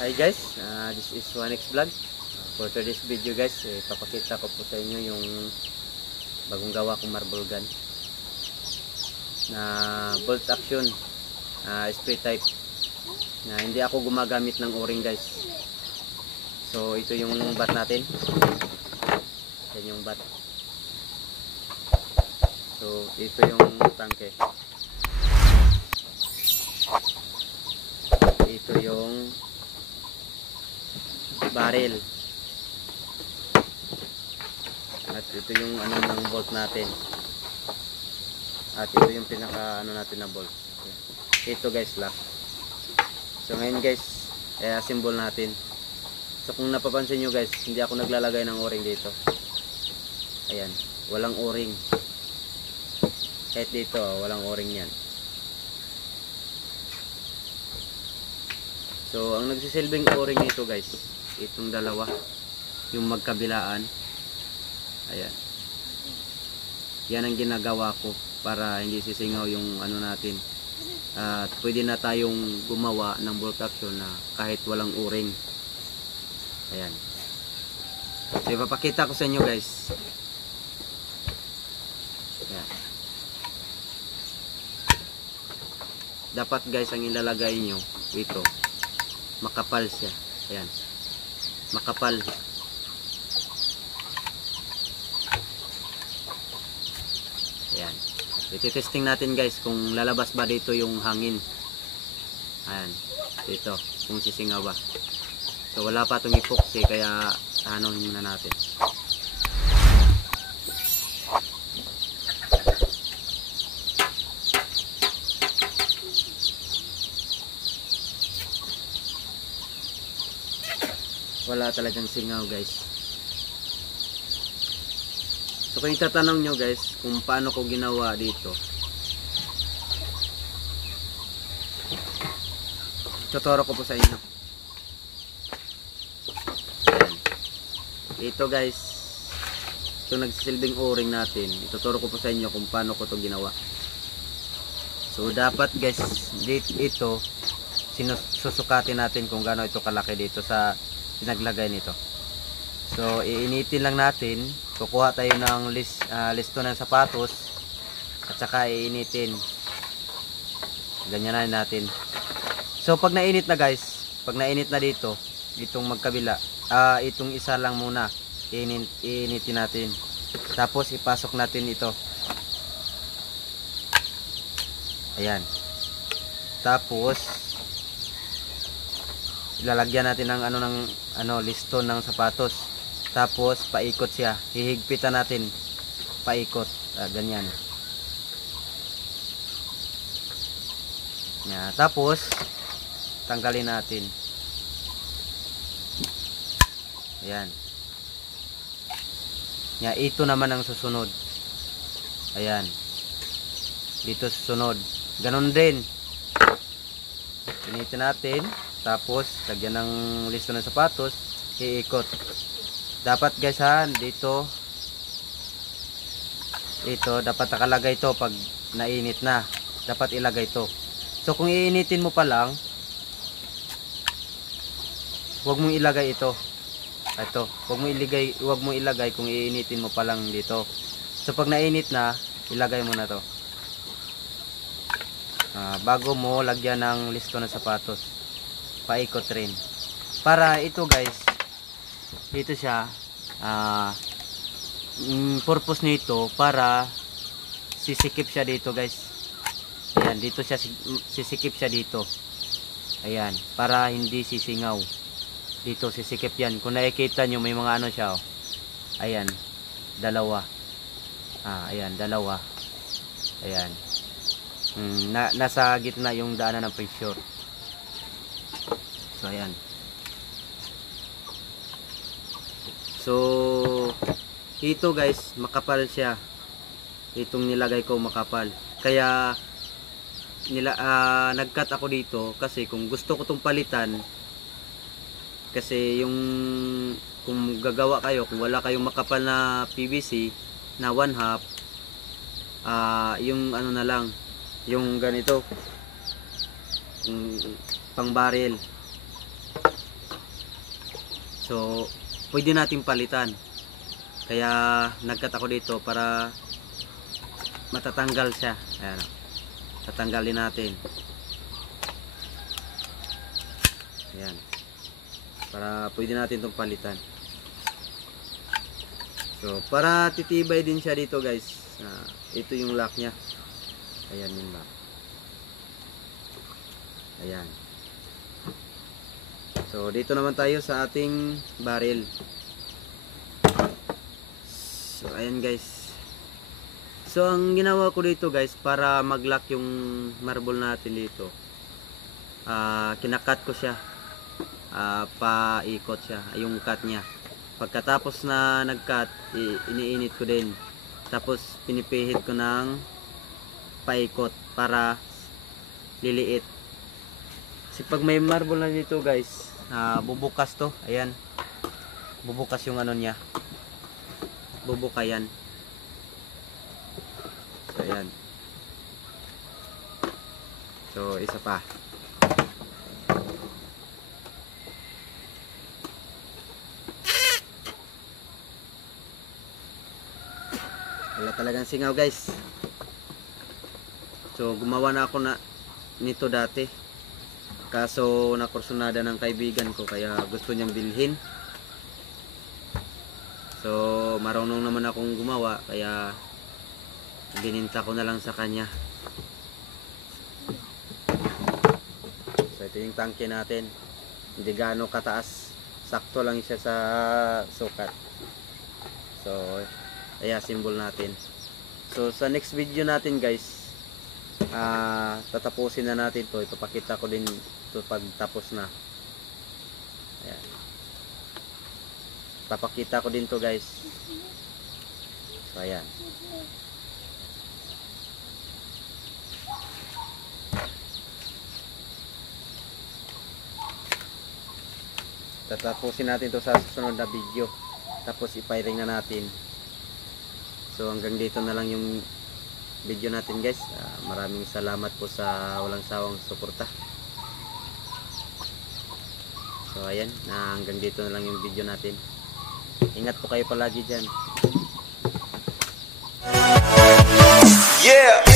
Hi guys, this is 1X Vlog. For today's video guys, ipapakita ko po sa inyo yung bagong gawa kong marble gun na bolt action spray type na hindi ako gumagamit ng o-ring guys. So ito yung bat natin. Yan yung bat. So ito yung tangke. Ito yung barrel. At ito yung ano ng bolt natin. At ito yung pinaka ano natin na bolt. Ito guys lock. So ngayon guys, assemble natin. So kung napapansin nyo guys, hindi ako naglalagay ng o-ring dito. Ayan, walang o-ring. Kahit dito, walang o-ring yan. So ang nagsisilbing o-ring nito guys, itong dalawa, yung magkabilaan. Ayan, yan ang ginagawa ko para hindi sisingaw yung ano natin. At pwede na tayong gumawa ng bolt action na kahit walang o-ring. Ayan, so ipapakita ko sa inyo guys. Ayan. Dapat guys ang ilalagay nyo ito, makapal siya. Ayan, makapal. Ayan, ititesting natin guys kung lalabas ba dito yung hangin. Ayan, dito kung sisingaw ba. So wala pa itong epoxy kaya anohin na natin. Wala talagang singaw guys. So kung itatanong nyo guys kung paano ko ginawa dito, tuturo ko po sa inyo. Ayan. Ito guys, ito nagsisilbing o-ring natin. Ituturo ko po sa inyo kung paano ko ito ginawa. So dapat guys, ito susukatin natin kung gaano ito kalaki dito sa pinaglagay nito. So iinitin lang natin, kukuha tayo ng listo ng sapatos at saka iinitin, ganyan na natin. So pag nainit na guys, pag nainit na dito, itong magkabila, itong isa lang muna iinitin natin, tapos ipasok natin ito. Ayan, tapos ilalagyan natin ng listo ng sapatos, tapos paikot siya, hihigpitan natin paikot, ganyan. Tapos tanggalin natin. Ayan. Ito naman ang susunod. Ayan, dito susunod, ganon din, initin natin. Tapos lagyan ng listo ng sapatos, iikot. Dapat guys dito dapat nakalagay ito. Pag nainit na, dapat ilagay ito. So kung iinitin mo pa lang, huwag mong ilagay ito. Huwag mong ilagay kung iinitin mo pa lang dito. So pag nainit na, ilagay mo na to. Bago mo lagyan ng listo ng sapatos, paikot rin. Para ito guys, dito siya, purpose nito para sisikip siya dito guys. Ayan, dito siya sisikip siya dito. Ayan, para hindi sisingaw. Dito sisikip yan. Kung nakikita nyo may mga ano siya, oh. Ayan, dalawa. Ayan, dalawa. Ayan, nasa gitna yung daanan ng pressure. So ayan. So ito guys, makapal siya. Itong nilagay ko makapal. Kaya nag-cut ako dito kasi kung gusto ko tong palitan, kasi yung kung gagawa kayo, kung wala kayong makapal na PVC na 1/2, yung ano na lang, yung ganito, pang barrel. So pwede natin palitan. Kaya nagkat ako dito para matatanggal siya. Ayan. Tatanggalin natin. Ayan. Para pwede natin itong palitan. So para titibay din siya dito guys. Ito yung lock niya. Ayan yung lock. Ayan. So dito naman tayo sa ating barrel. So ayan guys. So ang ginawa ko dito guys, para mag-lock yung marble natin dito, kinakat ko siya, paikot siya, yung cut niya. Pagkatapos na nag-cut, iniinit ko din. Tapos pinipihit ko ng paikot para liliit. Kasi pag may marble na dito guys, bubukas to. Ayan, bubukas yung ano niya, bubuka yan. So ayan. So isa pa. Wala talagang singaw guys. So gumawa na ako nito dati. Kaso nakursunada ng kaibigan ko kaya gusto niyang bilhin. So marunong naman akong gumawa kaya bininta ko na lang sa kanya. So ito yung tangke natin. Hindi gaano kataas. Sakto lang siya sa sukat. So ayan, symbol natin. So sa next video natin guys, tatapusin na natin to. Ipapakita ko din ito pag tapos na. Ayan. Papakita ko din to guys. So ayan. Tatapusin natin to sa susunod na video. Tapos ipiring na natin. So hanggang dito na lang yung video natin guys. Maraming salamat po sa walang sawang suporta. So ayan, hanggang dito na lang yung video natin. Ingat po kayo palagi dyan. Yeah!